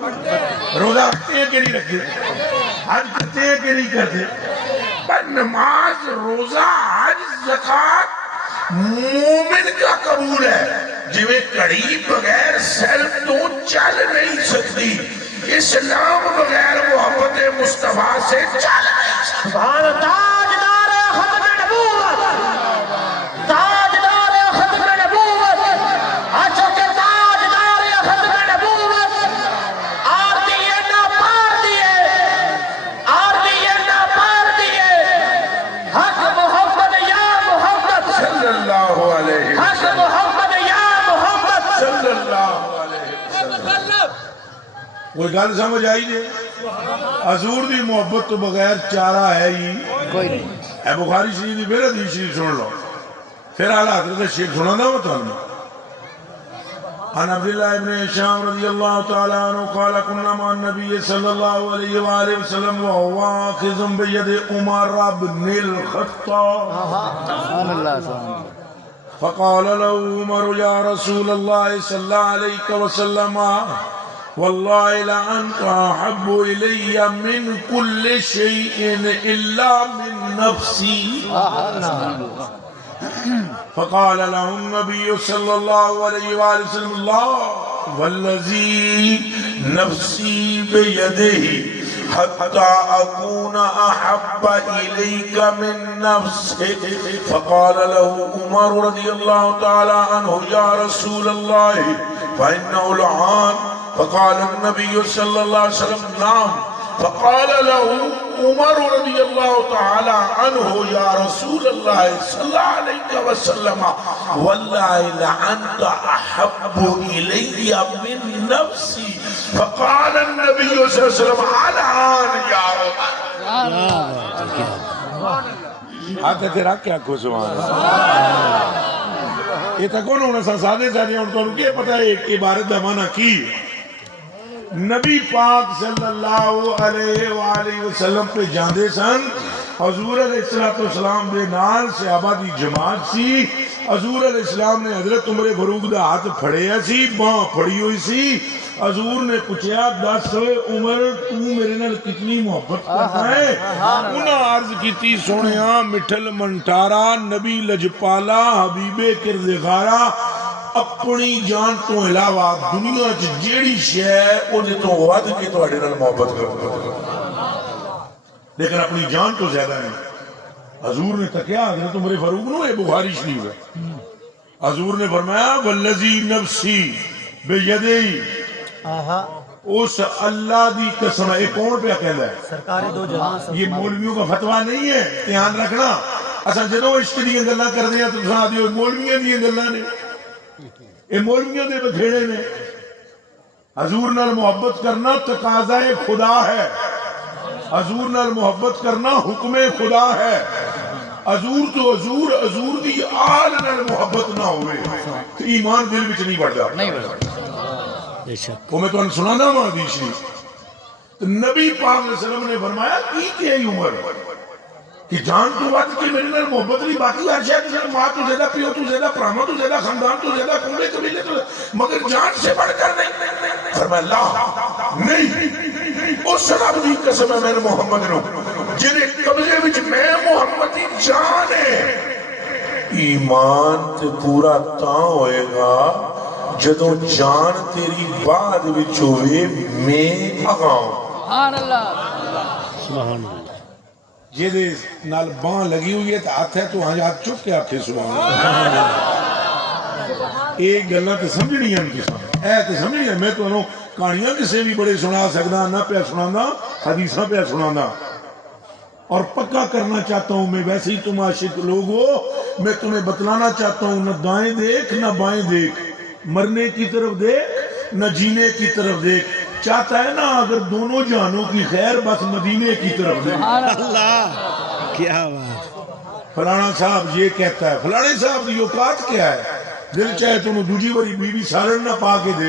روزہ رکھتے ہیں کہ نہیں رکھتے؟ حج کرتے ہیں کہ نہیں کرتے؟ پر نماز، روزہ، حج، زکوٰۃ مومن کا قبول ہے، جویں کڑی بغیر سر تو چل نہیں سکتی، اسلام بغیر محبت مصطفیٰ سے چل نہیں سکتی۔ سبحان تاجدار ختم نبوت، تاجدار ختم نبوت، اچھا کہ تاجدار ختم نبوت، آر دیئے نہ پار دیئے، آر دیئے نہ پار دیئے، حق محمد یا محمد صلی اللہ علیہ حق محمد یا محمد صلی اللہ علیہ وسلم۔ کوئی گل سمجھ آئی جے؟ حضور دی محبت تو بغیر چارہ ہے ہی کوئی نہیں۔ اے بخاری شریف دی پھر حدیث شریف سن لو، پھر اعلیٰ حضرت شیخ سنا دا مطلب عن عبداللہ ابن ہشام رضی اللہ تعالی عنہ قال كنا مع النبي صلی اللہ علیہ وآلہ وسلم وهو آخذ بید عمر بن الخطاب سبحان اللہ سبحان اللہ۔ فقال له عمر يا رسول الله صلى الله عليه وسلم والله لأنت أحب إلي من كل شيء إلا من نفسي. فقال له النبي صلى الله عليه وسلم الله والذي نفسي بيده حتى أكون أحب إليك من نفسك. فقال له عمر رضي الله تعالى عنه يا رسول الله فإنه لعان. فقال النبي صلى الله عليه وسلم نعم. فقال له عمر رضي الله تعالى عنه يا رسول الله صلى الله عليه وسلم والله لأنت أحب إلي من نفسي. فقال النبي صلى الله عليه وسلم الآن يا عمر. آتے تیرا کیا کو سبحان اللہ. یہ تھا کون ہونا سا سادے سادے ان کو رکے پتہ ہے ایک عبارت دمانا کی نبی پاک صلی اللہ علیہ وآلہ وسلم پہ جاندے سن. حضور علیہ السلام دے نال صحابہ دی جماعت سی. حضور علیہ السلام نے حضرت عمر فاروق دا ہاتھ پھڑیا سی، باں پھڑی ہوئی سی. حضور نے پوچھا دس عمر تو میرے نال کتنی محبت کرتا ہے؟ انہاں عرض کیتی سونیا مٹھل منٹارا نبی لجپالا حبیب کردگارا اپنی جان تو علاوہ دنیا جیڑی شے انہیں تو ود کے تو اڈے نال محبت کرتا لیکن اپنی جان تو زیادہ نہیں. حضور نے تکیا حضرت عمر فاروق نو، یہ بخاری شریف ہے. حضور نے فرمایا والذی نفسی بیدی، اس اللہ دی قسم. یہ کون پہ کہندا ہے؟ سرکار دو جہاں. یہ مولویوں کا فتویٰ نہیں ہے، دھیان رکھنا. اصل جدوں عشق دی گلاں کردے ہیں تو سنا دیو مولویاں دی گلاں نے، یہ مولویوں دے بکھیڑے نے. حضور نال محبت کرنا تقاضا خدا ہے، حضور نال محبت کرنا حکم خدا ہے. حضور تو حضور، حضور دی آل نال محبت نہ ہوئے تو ایمان دل وچ نہیں بڑھدا. وہ میں تو سنانا ہوں حدیث شریف. تو نبی پاک علیہ وسلم نے فرمایا کی تے عمر کہ جان تو ود کے میرے نال محبت نہیں، باقی ہر شے تے ماں تو زیادہ، پیو تو زیادہ، پراما تو زیادہ، خاندان تو زیادہ، کنبے قبیلے تو، مگر جان سے بڑھ کر نہیں. فرمایا لا نہیں، اس رب دی قسم ہے میرے محمد نو جنہیں قبضے وچ میں محمد دی جان ہے. ایمان تے پورا تاں ہوئے گا جدوں جان تیری بعد وچ ہوئے میں اگاں. سبحان اللہ سبحان اللہ. جیدے نال باں لگی ہوئی ہے تو ہاتھ ہے تو ہاتھ چک کے آکھے سبحان اللہ. ایک گلہ تے سمجھنی ہے ان کی سامنے، اے تے سمجھنی ہے. میں تو انہوں کہانیاں کسے بھی بڑے سنا سکتا، نہ پہ سنانا، حدیثہ پہ سنانا. اور پکا کرنا چاہتا ہوں میں، ویسے ہی تم عاشق لوگ ہو، میں تمہیں بتلانا چاہتا ہوں نہ دائیں دیکھ نہ بائیں دیکھ، مرنے کی طرف دیکھ نہ جینے کی طرف دیکھ. چاہتا ہے نا اگر دونوں جہانوں کی خیر بس مدینے کی طرف دیکھ. اللہ کیا بات. فلانا صاحب یہ کہتا ہے، فلانے صاحب کی اوقات کیا ہے؟ دل چاہے تم دوجی باری بیوی سالن نہ پا کے دے.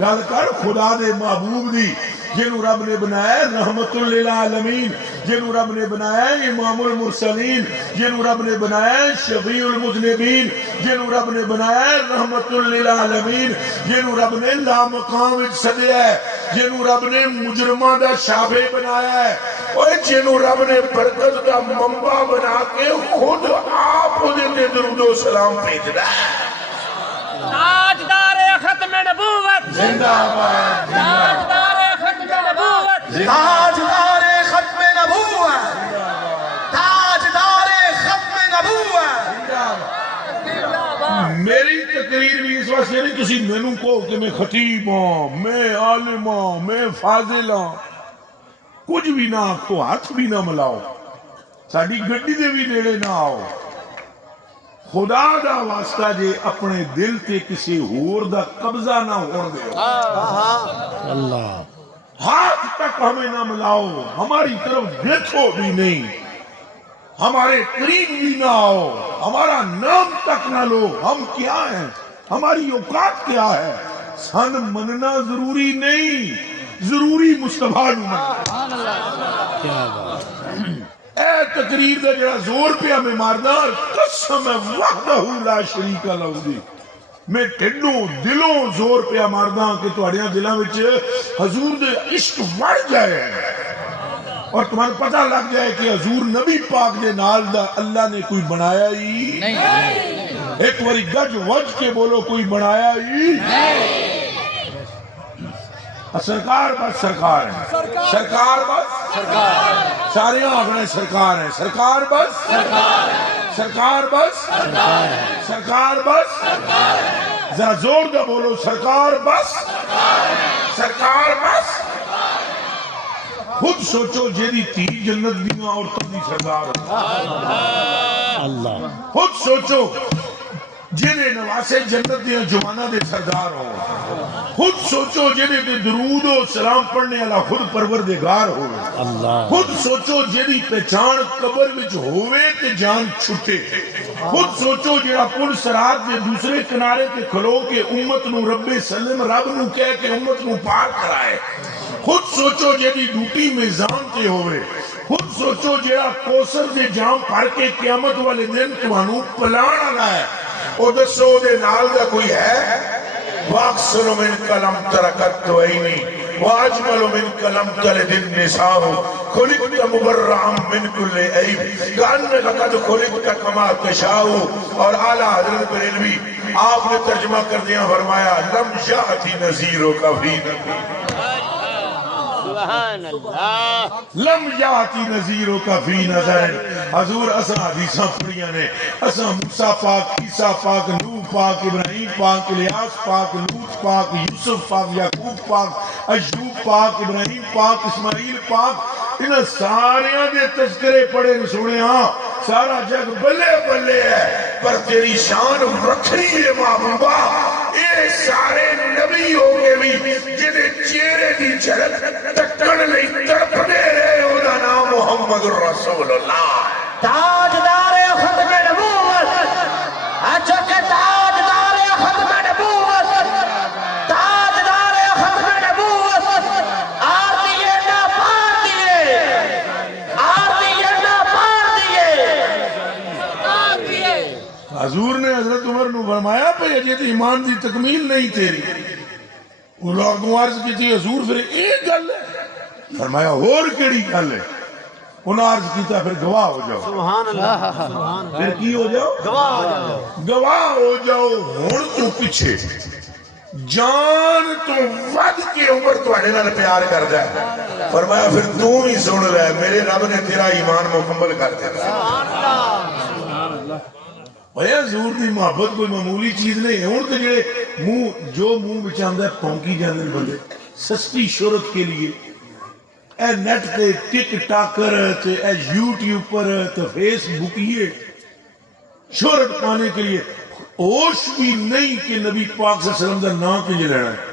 گل کر خدا دے محبوب دی جنہوں رب نے بنایا رحمت للعالمین، جنہوں رب نے بنایا امام المرسلین، جنہوں رب نے بنایا شفیع المذنبین، جنہوں رب نے بنایا رحمت للعالمین، جنہوں رب نے لا مقام وچ سدیا ہے، جنوں رب نے مجرماں دا شابے بنایا ہے، اور جنوں رب نے برکت دا منبع بنا کے خود آپ دے تے درود و سلام بھیجدا ہے۔ تاجدار ختم نبوت زندہ آباد، تاجدار ختم نبوت تاجدار ختم نبوت، تاجدار ختم نبوت۔ میری تقریر بھی اس واسطے نہیں کسی مینوں کہو کہ میں خطیب ہوں، میں عالم ہوں، میں فاضل ہوں، کچھ بھی نہ تو ہاتھ بھی نہ ملاؤ، ساڈی گڈی دے بھی نیڑے نہ آؤ، خدا دا واسطہ جے اپنے دل تے کسی ہور دا قبضہ نہ ہون دیو، اللہ ہاتھ تک ہمیں نہ ملاؤ، ہماری طرف دیکھو بھی نہیں، ہمارے قریب بھی نہ آؤ، ہمارا نام تک نہ لو، ہم کیا ہیں، ہماری اوقات کیا ہے، سن مننا ضروری نہیں، ضروری مصطفیٰ نو مننا۔ کیا بات، اے تقریر دا جڑا زور پہ ہمیں مارنا، قسم وحدہ لا شریک لہ دی، میں ٹھڈوں دلوں زور پہ مارنا کہ تہاڈیاں دلاں وچ حضور دے عشق بڑھ جائے اور تمہیں پتہ لگ جائے کہ حضور نبی پاک دے نال دا اللہ نے کوئی بنایا ہی نہیں، ایک باری گج وج کے بولو کوئی بنایا ہی نہیں۔ سرکار بس سرکار ہے، سرکار بس سارے آگنے سرکار ہیں، سرکار بس سرکار بس سرکار بس، ذرا زور دا بولو سرکار بس سرکار بس۔ خود سوچو جیدی تھی جنت دیاں عورتوں دی سردار ہو، اللہ خود سوچو جنہیں نواسے جنت دیاں جوانہ دے سردار ہو، خود سوچو جنہیں دے درود و سلام پڑھنے والا خود پروردگار ہو، اللہ خود سوچو جیدی پہچان قبر وچ ہوئے تے جان چھٹے، خود سوچو جیڑا پل سرات دے دوسرے کنارے تے کھلو کے امت نو رب سلم رب نو کہہ کے امت نو پار کرائے، خود سوچو جیدی ڈوٹی میزان تے ہوئے، خود سوچو جیڑا کوثر دے جام پھر کے قیامت والے دن تمہانو پلان آنا ہے، او دسو دے نال دا کوئی ہے؟ واکثر من کلم ترکت عینی واجمل من کلم تلد النساء خلقت مبرعا من کل عیب کانک قد خلقت کما تشاء۔ اور اعلیٰ حضرت بریلوی آپ نے ترجمہ کر دیا، فرمایا لم یأتی نذیرک فی نبی، سبحان اللہ، لم یاتی نذیروں کا فی نظر۔ حضور اساں حدیثاں پڑھیاں نے، اساں موسیٰ پاک، عیسیٰ پاک، نوح پاک، ابراہیم پاک، الیاس پاک، لوط پاک، یوسف پاک، یعقوب پاک، ایوب پاک، ابراہیم پاک، اسماعیل پاک، انہاں ساریاں دے تذکرے پڑھے نے سنے، ہاں سارا جگ بلے بلے ہے، پر تیری شان رکھنی ہے محبوبہ، اے سارے نبی ہو کے بھی جنہیں چہرے دی جھلک تکن لئی تڑپنے رہے، او دا نام محمد الرسول اللہ۔ تاجدار ختم نبوت، اچھا کہ تاجدار ختم نبوت، تاجدار ختم نبوت، آر دیے نہ پار دیے، آر دیے نہ پار دیے۔ حضور نے حضرت عمر نو فرمایا پہ یہ تو ایمان دی تکمیل نہیں تیری، وہ لوگوں عرض کی تھی حضور پھر ایک گل ہے، فرمایا اور کیڑی گل ہے؟ انہاں عرض کیتا پھر گواہ ہو جاؤ، سبحان اللہ، پھر کی ہو جاؤ؟ گواہ ہو جاؤ، گواہ ہو جاؤ۔ ہن تو پیچھے جان تو ود کے عمر تواڈے نال پیار کردا ہے، فرمایا پھر تو ہی سن لے، میرے رب نے تیرا ایمان مکمل کر دیا۔ بھائی حضور دی محبت کوئی معمولی چیز نہیں ہے، ہن تے جڑے منہ جو منہ وچ آندا ہے پھونکی جاندے بندے سستی شہرت کے لیے، اے نیٹ تے ٹک ٹاکر تے اے یوٹیوب پر تے فیس بک یہ شہرت پانے کے لیے ہوش بھی نہیں کہ نبی پاک صلی اللہ علیہ وسلم دا نام کیوں لینا ہے۔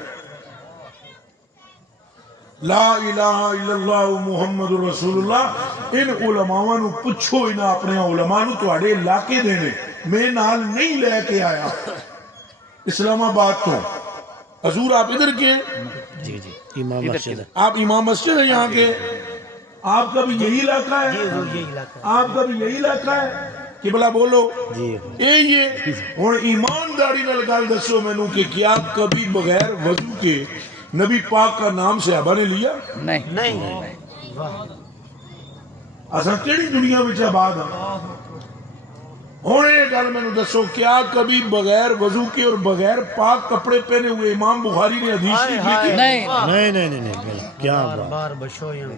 لا الہ الا اللہ محمد رسول اللہ، ان علماء نو پوچھو، انہاں اپنے علماء نو تواڈے علاقے دینے، میں نال نہیں لے کے آیا اسلام آباد تو۔ حضور آپ ادھر کے ہیں؟ جی جی امام مسجد ہے، آپ امام مسجد ہے یہاں کے، آپ کا بھی یہی علاقہ ہے، آپ کا بھی یہی علاقہ ہے کہ بلا بولو جی یہ ہن ایمانداری نال گل دسو مینوں کہ کیا کبھی بغیر وضو کے نبی پاک کا نام صحابہ نے لیا؟ نہیں اصل کیڑی دنیا میں آباد ہاں؟ ہوں یہ گل میں دسو، کیا کبھی بغیر وضو کے اور بغیر پاک کپڑے پہنے ہوئے امام بخاری نے حدیث لکھی تھی؟ نہیں نہیں نہیں نہیں، کیا بات.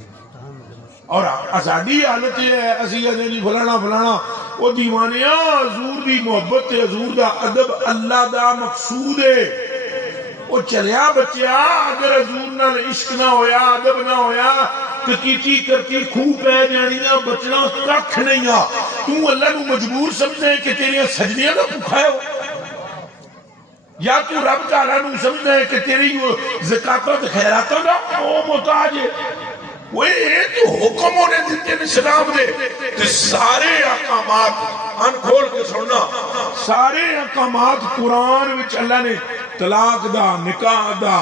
اور ساڈی حالت یہ ہے، اسی آدھے نہیں فلانا فلانا وہ دیوانیاں، حضور دی محبت تے حضور دا ادب اللہ دا مقصود ہے. وہ چلیا بچیا، اگر حضور نال عشق نہ ہویا، ادب نہ ہویا تو کیتی کرتی خوہ پہ جانیاں بچنا ککھ نہیں آ. تو اللہ نو مجبور سمجھے کہ تیریاں سجدیاں دا بھوکا ہے، یا تو رب تعالیٰ نو سمجھے کہ تیری زکاتوں تے خیراتوں دا وہ محتاج ہے. وہ یہ تو حکم ہونے دیتے ہیں اسلام دے، تو سارے احکامات ان کھول کے سننا، سارے احکامات قرآن وچ اللہ نے طلاق دا، نکاح دا،